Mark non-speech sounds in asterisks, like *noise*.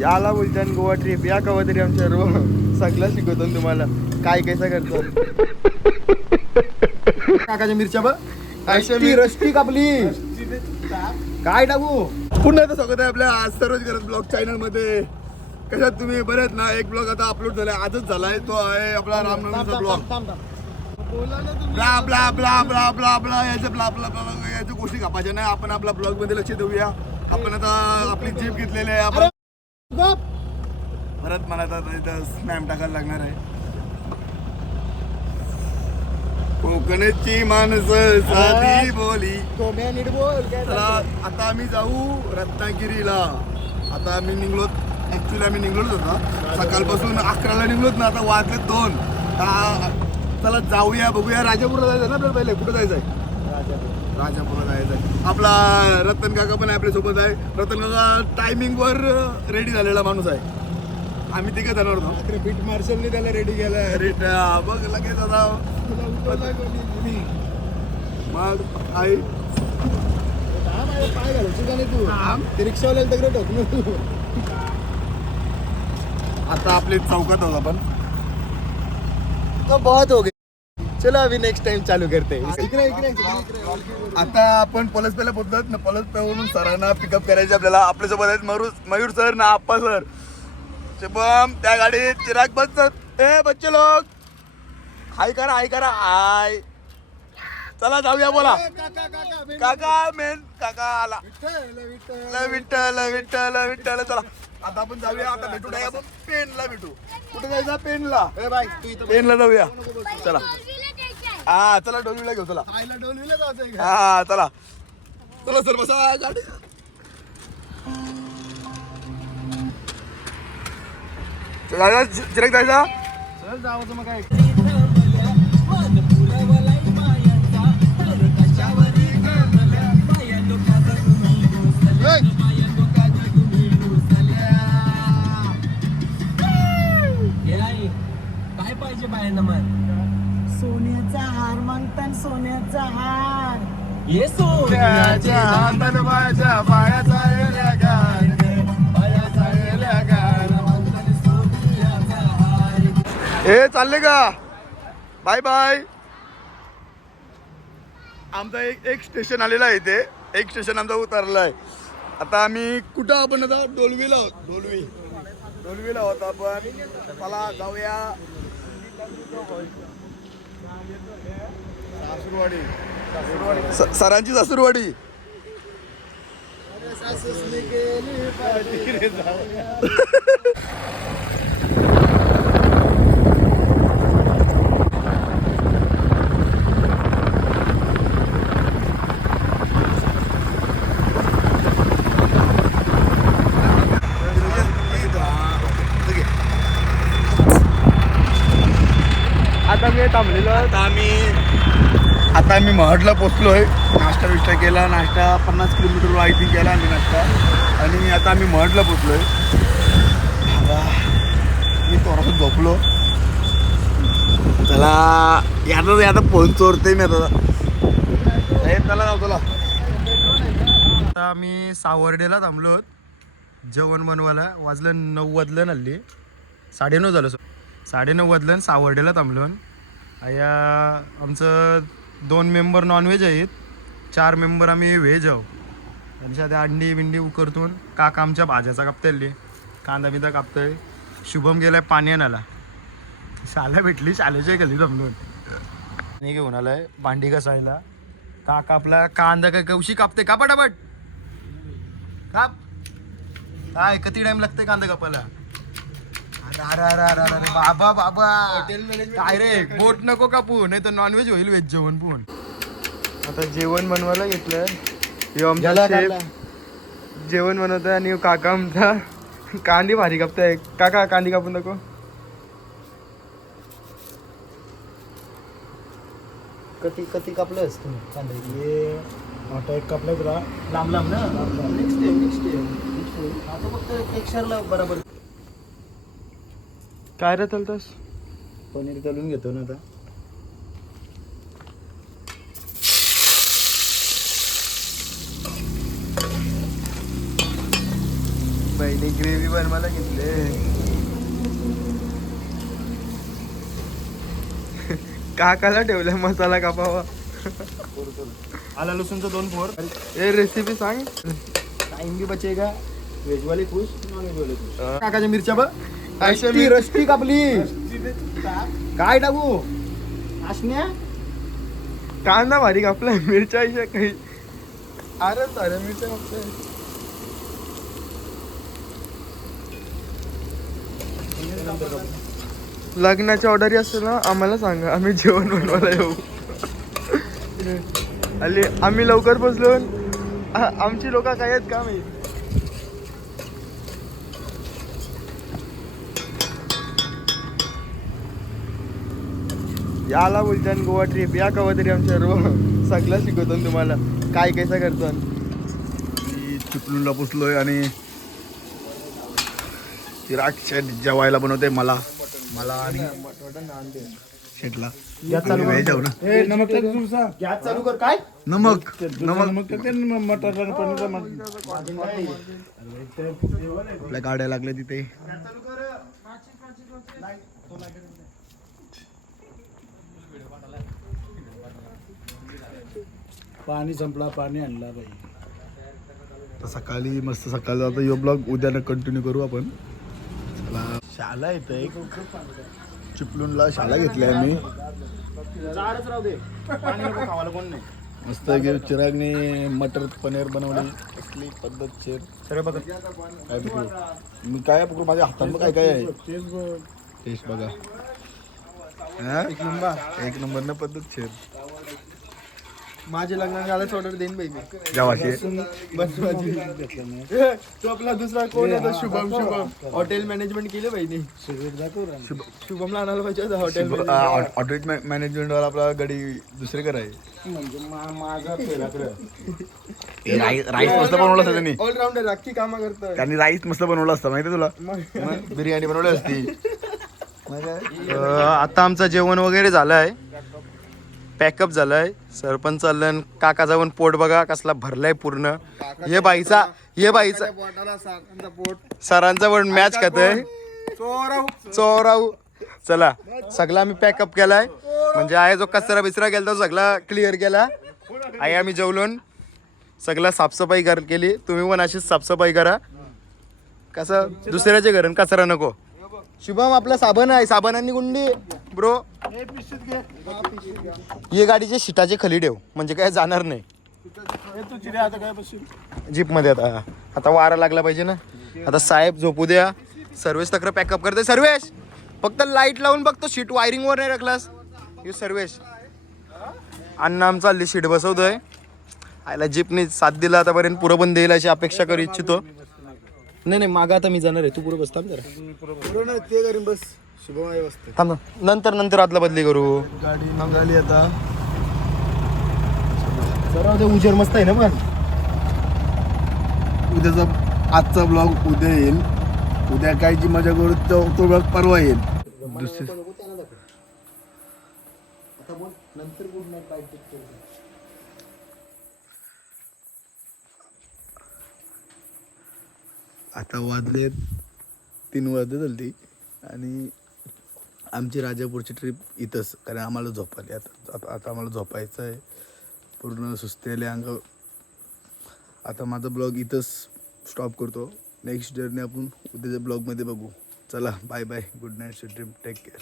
याला बोलतात गोवा ट्रिप या कवा तरी आमच्या रो सगळं शिकवतो तुम्हाला. काय कैसा करतो. काकाच्या मिरच्या बघ. रस्ती कापली. काय टाकू? पुन्हा स्वागत आहे आपल्या आज सर्वच करत ब्लॉग चॅनलमध्ये कशात तुम्ही? बरे आहेत ना? एक ब्लॉग आता अपलोड झालाय. आजच झालाय. तो आहे आपला रामनवमीचा blog blah blah blah blah blah blah याच्या ब्ला ब्ला ब्ला ब्ला याच्या गोष्टी कापायच्या नाही. आपण आपला ब्लॉगमध्ये लक्ष देऊया. आपण आता आपली जीप घेतलेली आहे. आपण परत मला आता इथं स्नॅप टाकायला लागणार आहे. कोकणची माणसं साधी बोली. कोम्या नीट बोल काय चला आता आम्ही जाऊ रत्नागिरीला. आता आम्ही निघलो ऍक्च्युली आम्ही निघलोच होता. सकाळपासून अकराला निघलोत ना आता वाजले दोन. आ- चला जाऊया बघूया. राजापूरला जायचं ना आपल्याला पहिले? कुठं जायचं आहे राजापूरला जायचं आहे आपला रतन काका पण आहे आपल्यासोबत आहे. रतन काका टायमिंगवर रेडी झालेला माणूस आहे. आम्ही तिघं जाणार होतो. बीट मार्शलने त्याला रेडी केलाय. अरे त्या- बघ लगेच आता. मग आई. पाय घालशील का नाही तू. ते रिक्षावाल्याला दगड ठोकलं तू. आता आपली चौकात आहोत आपण. तो बहुत हो गया. चलो अभी नेक्स्ट टाइम चालू करते. इकडे इकडे इकडे. आता आपण पलस पेला पोहोचलोत. ना पलस पेवरून सरांना पिकअप करायचे आपल्याला. आपल्यासोबत आहेत मयूर मयूर सर ना आप्पा सर. शुभम त्या गाडीत चिराग बस सर. ए बच्चे लोग हाय करा हाय करा. हाय. चला जाऊया बोला. काका काका बेन- काका मेन काका आला. विठ्ठल, विठ्ठल. ल विठ्ठल चला. आता आपण जाऊया. आता भेटू. नाही आपण पेनला भेटू. कुठे जायचं? पेनला. ए बाय. तू इथं पेनला जाऊया. चला. हा चला डोलीला घेऊ चला. आईला डोलवीला जायचंय का? हा चला. चला सर बसा गाडी. चला चिरक जायचा? चल जावं मग काय. काय पाहिजे बायांना मग? सोन्याचा मागतात सोन्याचा हार. ये सोन्याच्या माझ्या पायाचा. ए चालले का? Bye bye. आमचा एक एक स्टेशन आलेला आहे इथे. एक स्टेशन आमचा उतरला आहे. आता आम्ही कुठं आपण आता? डोलवीला आहोत. डोलवी. डोलवीला आहोत आपण. चला जाऊया. स- सरांची सासूरवाडी *laughs* आता मी थांबलेलो आहे. आता आम्ही आता आम्ही महडला पोचलोय. नाश्ता बिष्टा केला. नाश्ता पन्नास किलोमीटर आय थिंक केला आम्ही नाश्ता. आणि आता आम्ही महडला पोचलोय. आता मी थोडासा झोपलो. चला याचा आता फोन चोरते मी आता. चला जाऊ चला आता आम्ही सावर्डेला थांबलो जेवण बनवायला. वाजलं नऊ वाजलं हल्ली. साडेनऊ झालं साडेनऊ वाजलं आणि सावर्डेला थांबलो या आमचं दोन मेंबर नॉनव्हेज आहेत. चार मेंबर आम्ही व्हेज आहो. त्यांच्या त्या अंडी बिंडी उकरतून काका आमच्या भाज्याचा कापतायली कांदा बिंदा कापतोय. शुभम गेलाय पाणी आणायला. शाला भेटली शालेच्या कधी जमलून मी घेऊन आलाय भांडी घसायला. काका आपला कांदा काय कवशी कापते? कापटापट काप. काय किती टाइम लागते कांदा कापायला अरे अरे अरे अरे अरे बाबा बाबा. काय रे? बोट नको कापू नाही तर नॉनव्हेज होईल व्हेज जेवण पण आता जेवण बनवायला घेतलंय. ह्यो आमचा शेफ. जेवण बनवतोय आणि काका आमचा. कांदी भारी कापताय. काका कांदी कापून नको कती कती कापलंस तू कांदे? ये मोठा एक कापलाय तुला. लांब लांब ना? नेक्स्ट डे नेक्स्ट डे आता फक्त टेक्स्चरला बरोबर. काय रे चालतोस? पनीर तळून घेतो ना आता. बहिणी ग्रेव्ही बनवायला घेतले. काकाला ठेवलाय मसाला कापावा. आला लसूणचं दोन फोर. ए रेसिपी सांग. टाइम भी बचेगा. वेज वाले खुश नॉन वाले खुश. हा. काकाच्या मिरच्या बघ. ती मी- रस्ती कापली काय टाकू? आशन्या कांदा भारी कापलाय मिरच्या अशा काही. अरे साऱ्या मिरच्या कापलाय लग्नाची ऑर्डर असेल ना आम्हाला सांगा आम्ही जेवण बनवायला येऊ. आले आम्ही लवकर पोचलो. आ- आमची लोक काय आहेत का माहीत? याला बोलतात गोवा ट्रिप या कवा तरी आमच्या रो सगळं शिकवतो तुम्हाला. काय कैसा करतो मी चिपळूणला पोचलोय आणि शेट जेवायला बनवते मला. मला आणि शेटला गॅस चालू जाऊ ना. गॅस चालू कर. काय? नमक. नमक. आपल्या गाड्या लागल्या तिथे. पाणी संपला पाणी आणला बाई. तर सकाळी मस्त सकाळी आता यो ब्लॉग उद्याला कंटिन्यू करू आपण. चला शाला येतं एक. चिपळूणला शाला घेतलाय मी मस्त गे चिरागने मटर पनीर बनवली. कसली पद्धतशीर सगळं बघ. काय पकडू मी काय पकडू माझ्या हातात काय काय आहे? टेस्ट बघा. हा? एक नंबर. न पद्धतशीर माझे लग्न झाल्याच ऑर्डर देईन बाई मी. ए, तो आपला दुसरा कोण आहे? तो शुभम शुभम. हॉटेल मॅनेजमेंट केलं बहिणी शुभमला आणायला पाहिजे होतं हॉटेल ऑटोमेट मॅनेजमेंट वाला आपला गाडी दुसरे कराय म्हणजे फेराकडं राईस मस्त बनवला असता त्यांनी. ऑलराऊंडर अख्खी कामं करतोय. त्यांनी राईस मस्त बनवला असता माहिती तुला? मग बिर्याणी बनवली असती. *laughs* आता आमचं जेवण वगैरे झालं आहे पॅकअप झालंय. सरपंच चाललं काकाचा पण पोट बघा कसला भरलाय पूर्ण. हे बाईचा हे बाईचा सरांचा पण मॅच खातोय. चोराऊ. चला सगळा आम्ही पॅकअप केलाय. म्हणजे आहे जो कचरा बिचरा गेला तो सगळा क्लिअर केला. आहे आम्ही जेवलोन. सगळा साफसफाई कर केली. तुम्ही पण अशीच साफसफाई करा. कसं दुसऱ्याच्या घरून कचरा नको. शुभम आपला साबण आहे. साबणांनी गुंडी. ब्रो ये गाडीचे शिटाचे खाली ठेव. म्हणजे काय जाणार नाही. जीपमध्ये आता. आता वारा लागला पाहिजे ना. आता साहेब झोपू द्या. सर्वेश तक्र पॅकअप करते सर्वेश फक्त लाइट लावून बघतो शीट वायरिंग वर नाही रखलास. यू सर्वेश. अण्णा आमचा हल्ली शीट बसवतोय. आयला जीपने साथ दिला आतापर्यंत. पुरं पण देईल अशी अपेक्षा करू इच्छितो. नाही नाही मागा आता मी जाणार आहे. तू पुढे बस थांब जरा. ते करीन बस. शुभम आहे बसते थांब थांब. नंतर नंतर आदला बदली करू. गाडी निघाली आता. जरा ते उजेर मस्त आहे ना पण? उद्याचा आजचा ब्लॉग उद्या येईल. उद्या काय जी मजा करू तो तो ब्लॉग परवा येईल. दुसरी आता आता वाजले तीन वाजले झाली आणि आमची राजापूरची ट्रिप इथंच कारण आम्हाला झोपाली आता आता आता आम्हाला झोपायचं आहे. पूर्ण सुस्तेले अंग. आता माझा ब्लॉग इथंच स्टॉप करतो. नेक्स्ट जर्नी आपण उद्याच्या ब्लॉगमध्ये बघू. चला bye bye good night dream take care